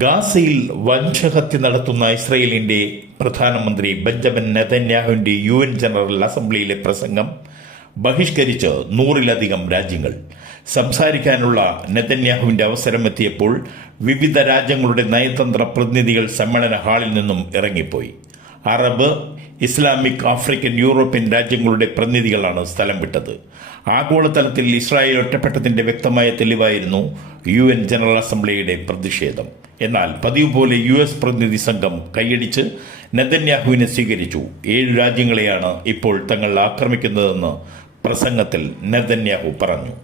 ഗാസയിൽ വംശഹത്യ നടത്തുന്ന ഇസ്രയേലിന്റെ പ്രധാനമന്ത്രി ബെഞ്ചമിൻ നെതന്യാഹുവിന്റെ UN ജനറൽ അസംബ്ലിയിലെ പ്രസംഗം ബഹിഷ്കരിച്ച് 100-ലധികം രാജ്യങ്ങൾ. സംസാരിക്കാനുള്ള നെതന്യാഹുവിന്റെ അവസരമെത്തിയപ്പോൾ വിവിധ രാജ്യങ്ങളുടെ നയതന്ത്ര പ്രതിനിധികൾ സമ്മേളന ഹാളിൽ നിന്നും ഇറങ്ങിപ്പോയി. അറബ്, ഇസ്ലാമിക്, ആഫ്രിക്കൻ, യൂറോപ്യൻ രാജ്യങ്ങളുടെ പ്രതിനിധികളാണ് സ്ഥലം വിട്ടത്. ആഗോളതലത്തിൽ ഇസ്രായേൽ ഒറ്റപ്പെട്ടതിന്റെ വ്യക്തമായ തെളിവായിരുന്നു UN ജനറൽ അസംബ്ലിയുടെ പ്രതിഷേധം. എന്നാൽ പതിവ് പോലെ US പ്രതിനിധി സംഘം കൈയടിച്ച് നെതന്യാഹുവിനെ സ്വീകരിച്ചു. 7 രാജ്യങ്ങളെയാണ് ഇപ്പോൾ തങ്ങൾ ആക്രമിക്കുന്നതെന്ന് പ്രസംഗത്തിൽ നെതന്യാഹു പറഞ്ഞു.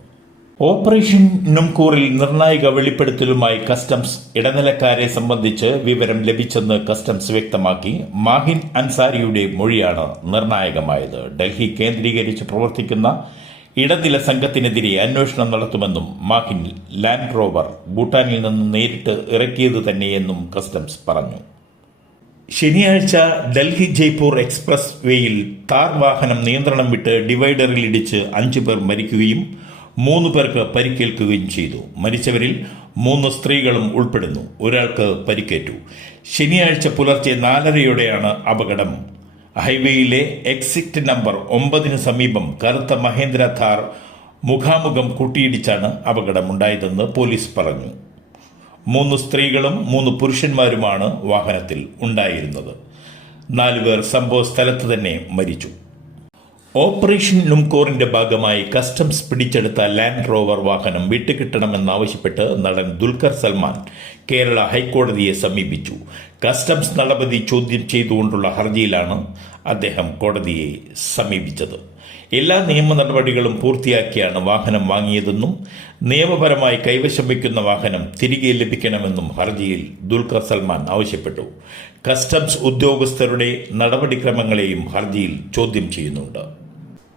ഓപ്പറേഷൻ നുംകൂറിൽ നിർണായക വെളിപ്പെടുത്തലുമായി കസ്റ്റംസ് ഇടനിലക്കാരെ സംബന്ധിച്ച് വിവരം ലഭിച്ചെന്ന് കസ്റ്റംസ് വ്യക്തമാക്കി. മാഹിൻ അൻസാരിയുടെ മൊഴിയാണ് നിർണായകമായത്. ഡൽഹി കേന്ദ്രീകരിച്ച് പ്രവർത്തിക്കുന്ന ഇടനില സംഘത്തിനെതിരെ അന്വേഷണം നടത്തുമെന്നും മാഹിൻ ലാൻഡ് റോവർ ഭൂട്ടാനിൽ നിന്ന് നേരിട്ട് ഇറക്കിയത് തന്നെയെന്നും കസ്റ്റംസ് പറഞ്ഞു. ശനിയാഴ്ച ഡൽഹി ജയ്പൂർ എക്സ്പ്രസ് വേയിൽ താർ വാഹനം നിയന്ത്രണം വിട്ട് ഡിവൈഡറിൽ ഇടിച്ച് 5 പേർ മരിക്കുകയും 3 പേർക്ക് പരിക്കേൽക്കുകയും ചെയ്തു. മരിച്ചവരിൽ 3 സ്ത്രീകളും ഉൾപ്പെടുന്നു. ഒരാൾക്ക് പരിക്കേറ്റു. ശനിയാഴ്ച പുലർച്ചെ 4:30-യോടെയാണ് അപകടം. ഹൈവേയിലെ എക്സിറ്റ് നമ്പർ 9 സമീപം കറുത്ത മഹേന്ദ്ര ഥാർ മുഖാമുഖം കൂട്ടിയിടിച്ചാണ് അപകടമുണ്ടായതെന്ന് പോലീസ് പറഞ്ഞു. 3 സ്ത്രീകളും 3 പുരുഷന്മാരുമാണ് വാഹനത്തിൽ ഉണ്ടായിരുന്നത്. 4 പേർ സംഭവ സ്ഥലത്ത് തന്നെ മരിച്ചു. ഓപ്പറേഷൻ നുംകോറിന്റെ ഭാഗമായി കസ്റ്റംസ് പിടിച്ചെടുത്ത ലാൻഡ് റോവർ വാഹനം വിട്ടുകിട്ടണമെന്നാവശ്യപ്പെട്ട് നടൻ ദുൽഖർ സൽമാൻ കേരള ഹൈക്കോടതിയെ സമീപിച്ചു. കസ്റ്റംസ് നടപടി ചോദ്യം ചെയ്തുകൊണ്ടുള്ള ഹർജിയിലാണ് അദ്ദേഹം കോടതിയെ സമീപിച്ചത്. എല്ലാ നിയമ നടപടികളും പൂർത്തിയാക്കിയാണ് വാഹനം വാങ്ങിയതെന്നും നിയമപരമായി കൈവശം വയ്ക്കുന്ന വാഹനം തിരികെ ലഭിക്കണമെന്നും ഹർജിയിൽ ദുൽഖർ സൽമാൻ ആവശ്യപ്പെട്ടു. കസ്റ്റംസ് ഉദ്യോഗസ്ഥരുടെ നടപടിക്രമങ്ങളെയും ഹർജിയിൽ ചോദ്യം ചെയ്യുന്നുണ്ട്.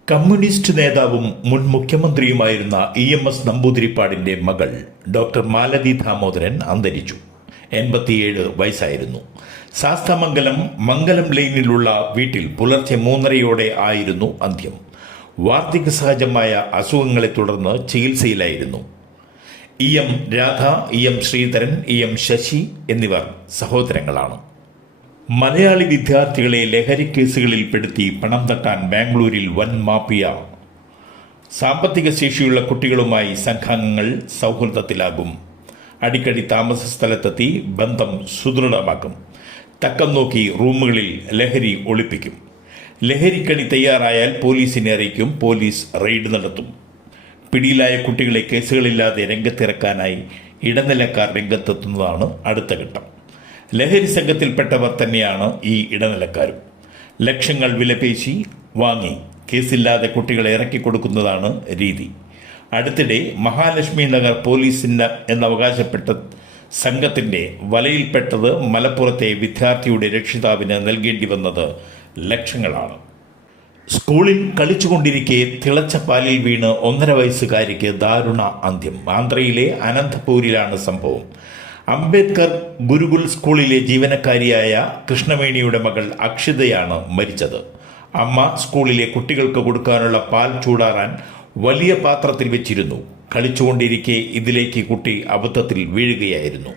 കമ്മ്യൂണിസ്റ്റ് നേതാവും മുൻ മുഖ്യമന്ത്രിയുമായിരുന്ന EMS നമ്പൂതിരിപ്പാടിന്റെ മകൾ ഡോക്ടർ മാലതി ദാമോദരൻ അന്തരിച്ചു. 87 വയസ്സായിരുന്നു. ശാസ്താമംഗലം മംഗലം ലൈനിലുള്ള വീട്ടിൽ പുലർച്ചെ 3:30-യോടെ ആയിരുന്നു അന്ത്യം. വാർദ്ധക്യ സഹജമായ അസുഖങ്ങളെ തുടർന്ന് ചികിത്സയിലായിരുന്നു. EM Radha, EM Sreedharan, EM Sasi എന്നിവർ സഹോദരങ്ങളാണ്. മലയാളി വിദ്യാർത്ഥികളെ ലഹരി കേസുകളിൽ പെടുത്തി പണം തട്ടാൻ ബാംഗ്ലൂരിൽ വൻ മാഫിയ. സാമ്പത്തിക ശേഷിയുള്ള കുട്ടികളുമായി സംഘാംഗങ്ങൾ സൗഹൃദത്തിലാകും. അടിക്കടി താമസ സ്ഥലത്തെത്തി ബന്ധം സുദൃഢമാക്കും. തക്കം നോക്കി റൂമുകളിൽ ലഹരി ഒളിപ്പിക്കും. ലഹരിക്കണി തയ്യാറായാൽ പോലീസിനെ അറിയിക്കും. പോലീസ് റെയ്ഡ് നടത്തും. പിടിയിലായ കുട്ടികളെ കേസുകളില്ലാതെ രംഗത്തിറക്കാനായി ഇടനിലക്കാർ രംഗത്തെത്തുന്നതാണ് അടുത്ത ഘട്ടം. ലഹരി സംഘത്തിൽപ്പെട്ടവർ തന്നെയാണ് ഈ ഇടനിലക്കാരും. ലക്ഷങ്ങൾ വിലപേശി വാങ്ങി കേസില്ലാതെ കുട്ടികളെ ഇറക്കിക്കൊടുക്കുന്നതാണ് രീതി. അടുത്തിടെ മഹാലക്ഷ്മി നഗർ പോലീസിന് എന്നവകാശപ്പെട്ട സംഘത്തിന്റെ വലയിൽപ്പെട്ടത് മലപ്പുറത്തെ വിദ്യാർത്ഥിയുടെ രക്ഷിതാവിന് നൽകേണ്ടി വന്നത് ലക്ഷങ്ങളാണ്. സ്കൂളിൽ കളിച്ചുകൊണ്ടിരിക്കെ തിളച്ച പാലിൽ വീണ് 1.5 വയസ്സുകാരിക്ക് ദാരുണ അന്ത്യം. ആന്ധ്രയിലെ അനന്തപൂരിലാണ് സംഭവം. അംബേദ്കർ ഗുരുകുൽ സ്കൂളിലെ ജീവനക്കാരിയായ കൃഷ്ണവേണിയുടെ മകൾ അക്ഷിതയാണ് മരിച്ചത്. അമ്മ സ്കൂളിലെ കുട്ടികൾക്ക് കൊടുക്കാനുള്ള പാൽ ചൂടാറാൻ വലിയ പാത്രത്തിൽ വെച്ചിരുന്നു. കളിച്ചുകൊണ്ടിരിക്കെ ഇതിലേക്ക് കുട്ടി അബദ്ധത്തിൽ വീഴുകയായിരുന്നു.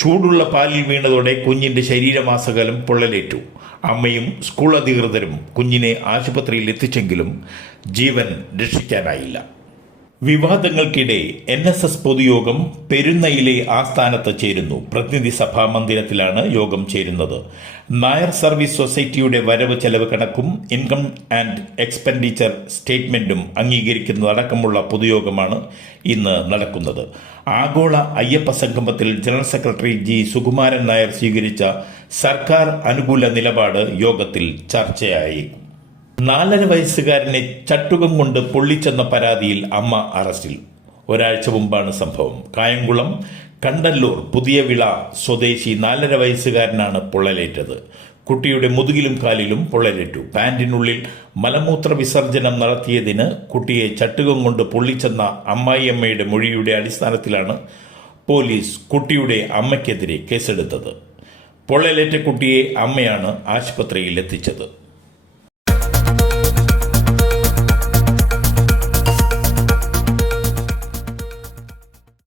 ചൂടുള്ള പാലിൽ വീണതോടെ കുഞ്ഞിന്റെ ശരീരമാസകലം പൊള്ളലേറ്റു. അമ്മയും സ്കൂൾ അധികൃതരും കുഞ്ഞിനെ ആശുപത്രിയിൽ എത്തിച്ചെങ്കിലും ജീവൻ രക്ഷിക്കാനായില്ല. വിവാദങ്ങൾക്കിടെ NSS പൊതുയോഗം പെരുന്നയിലെ ആസ്ഥാനത്ത് ചേരുന്നു. പ്രതിനിധി സഭാ മന്ദിരത്തിലാണ് യോഗം ചേരുന്നത്. നായർ സർവീസ് സൊസൈറ്റിയുടെ വരവ് ചെലവ് കണക്കും ഇൻകം ആൻഡ് എക്സ്പെൻഡിച്ചർ സ്റ്റേറ്റ്മെന്റും അംഗീകരിക്കുന്നതടക്കമുള്ള പൊതുയോഗമാണ് ഇന്ന് നടക്കുന്നത്. ആഗോള അയ്യപ്പ സംഗമത്തിൽ general secretary G. Sukumaran Nair സ്വീകരിച്ച സർക്കാർ അനുകൂല നിലപാട് യോഗത്തിൽ ചർച്ചയായി. 4.5 വയസ്സുകാരനെ ചട്ടുകം കൊണ്ട് പൊള്ളിച്ചെന്ന പരാതിയിൽ അമ്മ അറസ്റ്റിൽ. ഒരാഴ്ച മുമ്പാണ് സംഭവം. കായംകുളം കണ്ടല്ലൂർ പുതിയവിള സ്വദേശി 4.5 വയസ്സുകാരനാണ് പൊള്ളലേറ്റത്. കുട്ടിയുടെ മുതുകിലും കാലിലും പൊള്ളലേറ്റു. പാന്റിനുള്ളിൽ മലമൂത്ര വിസർജനം നടത്തിയതിന് കുട്ടിയെ ചട്ടുകം കൊണ്ട് പൊള്ളിച്ചെന്ന അമ്മായിയമ്മയുടെ മൊഴിയുടെ അടിസ്ഥാനത്തിലാണ് പോലീസ് കുട്ടിയുടെ അമ്മയ്ക്കെതിരെ കേസെടുത്തത്. പൊള്ളലേറ്റ കുട്ടിയെ അമ്മയാണ് ആശുപത്രിയിൽ എത്തിച്ചത്.